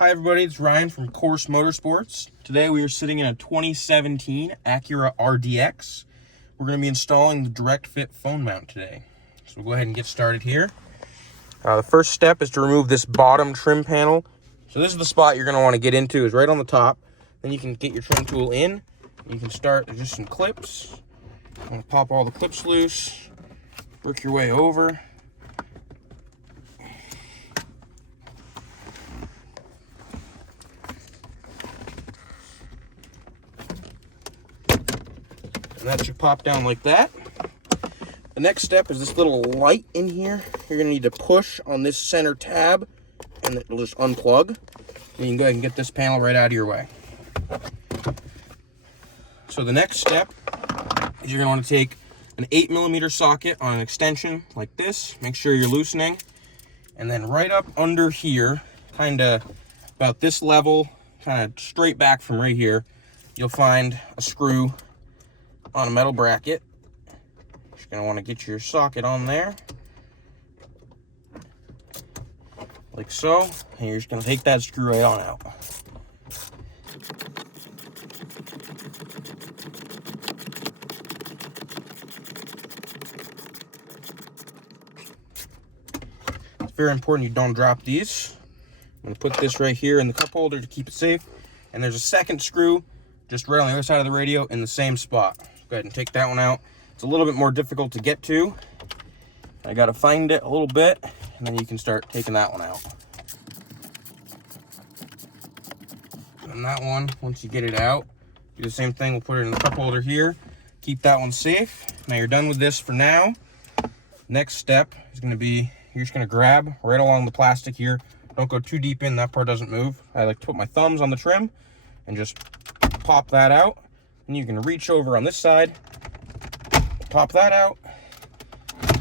Hi everybody, it's Ryan from Course Motorsports. Today we are sitting in a 2017 Acura RDX. We're going to be installing the direct fit phone mount today. So we'll go ahead and get started here. The first step is to remove this bottom trim panel. So this is the spot you're going to want to get into, is right on the top. Then you can get your trim tool in. You can start, there's just some clips. I'm going to pop all the clips loose, work your way over. And that should pop down like that. The next step is this little light in here. You're gonna need to push on this center tab and it'll just unplug. And you can go ahead and get this panel right out of your way. So the next step is you're gonna wanna take an 8mm socket on an extension like this. Make sure you're loosening. And then right up under here, kinda about this level, kinda straight back from right here, you'll find a screw on a metal bracket. You're going to want to get your socket on there like so, and you're just going to take that screw right on out. It's very important you don't drop these. I'm going to put this right here in the cup holder to keep it safe, and there's a second screw just right on the other side of the radio in the same spot. Go ahead and take that one out. It's a little bit more difficult to get to. I got to find it a little bit, and then you can start taking that one out. And that one, once you get it out, do the same thing. We'll put it in the cup holder here. Keep that one safe. Now you're done with this for now. Next step is going to be, you're just going to grab right along the plastic here. Don't go too deep in, that part doesn't move. I like to put my thumbs on the trim and just pop that out. And you can reach over on this side, pop that out,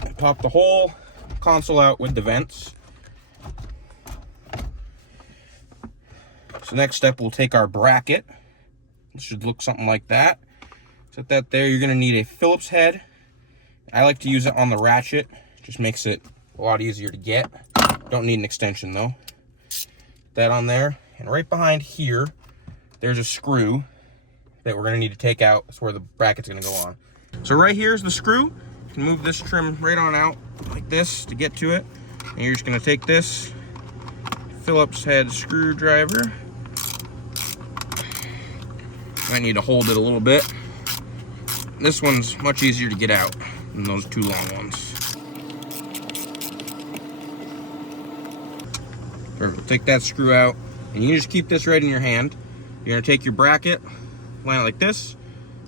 and pop the whole console out with the vents. So next step, we'll take our bracket. It should look something like that. Set that there. You're going to need a Phillips head. I like to use it on the ratchet. It just makes it a lot easier to get. Don't need an extension though. Put that on there. And right behind here, there's a screw that we're going to need to take out. That's where the bracket's going to go on. So right here is the screw. You can move this trim right on out like this to get to it. And you're just going to take this Phillips head screwdriver. I need to hold it a little bit. This one's much easier to get out than those two long ones. Perfect. Take that screw out, and you just keep this right in your hand. You're going to take your bracket, land it like this,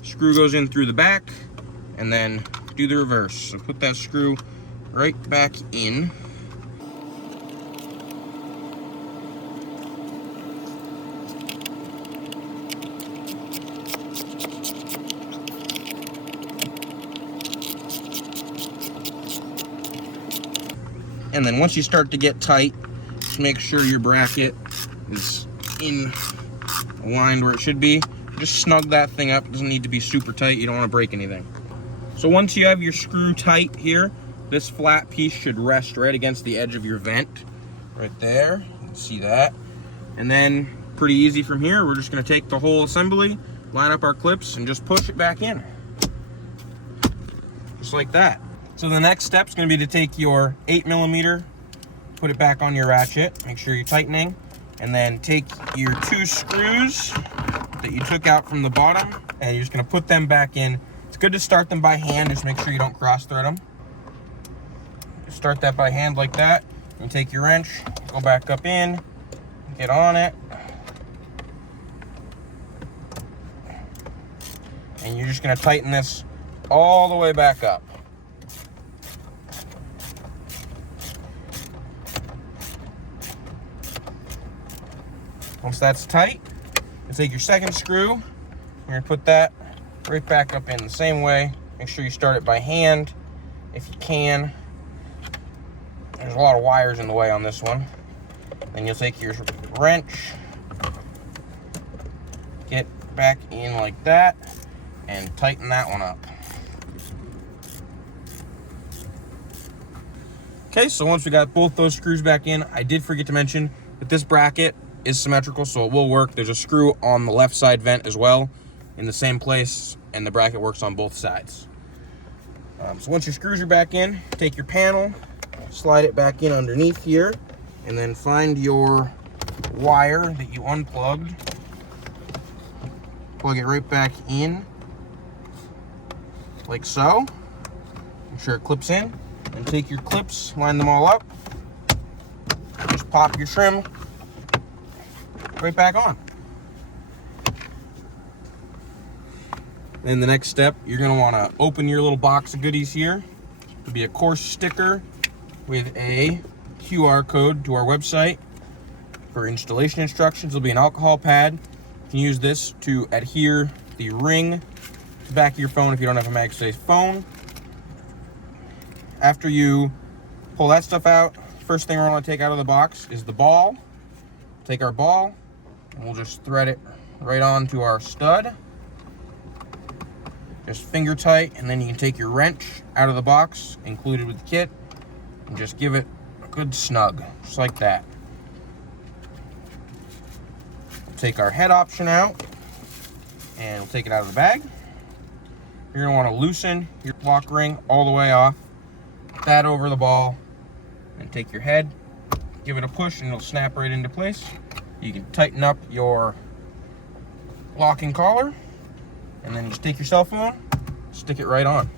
screw goes in through the back, and then do the reverse. So put that screw right back in. And then once you start to get tight, just make sure your bracket is aligned where it should be. Just snug that thing up. It doesn't need to be super tight. You don't want to break anything. So once you have your screw tight here, this flat piece should rest right against the edge of your vent. Right there. You can see that. And then pretty easy from here, we're just going to take the whole assembly, line up our clips, and just push it back in. Just like that. So the next step is going to be to take your 8mm, put it back on your ratchet, make sure you're tightening, and then take your two screws that you took out from the bottom, and you're just going to put them back in. It's good to start them by hand, just make sure you don't cross thread them. Just start that by hand like that, and take your wrench, go back up in, get on it, and you're just going to tighten this all the way back up. Once that's tight, you take your second screw, you're going to put that right back up in the same way. Make sure you start it by hand if you can. There's a lot of wires in the way on this one. Then you'll take your wrench, get back in like that, and tighten that one up. Okay, so once we got both those screws back in, I did forget to mention that this bracket is symmetrical, so it will work. There's a screw on the left side vent as well in the same place, and the bracket works on both sides. So once your screws are back in, take your panel, slide it back in underneath here, and then find your wire that you unplugged. Plug it right back in, like so. Make sure it clips in, and take your clips, line them all up. Just pop your trim right back on. Then the next step, you're going to want to open your little box of goodies here. It'll be a course sticker with a QR code to our website for installation instructions. There'll be an alcohol pad. You can use this to adhere the ring to the back of your phone if you don't have a MagSafe phone. After you pull that stuff out, first thing we're going to take out of the box is the ball. Take our ball and we'll just thread it right onto our stud. Just finger tight, and then you can take your wrench out of the box included with the kit and just give it a good snug, just like that. We'll take our head option out and we'll take it out of the bag. You're going to want to loosen your lock ring all the way off, put that over the ball, and take your head, give it a push, and it'll snap right into place. You can tighten up your locking collar, and then you just take your cell phone, stick it right on.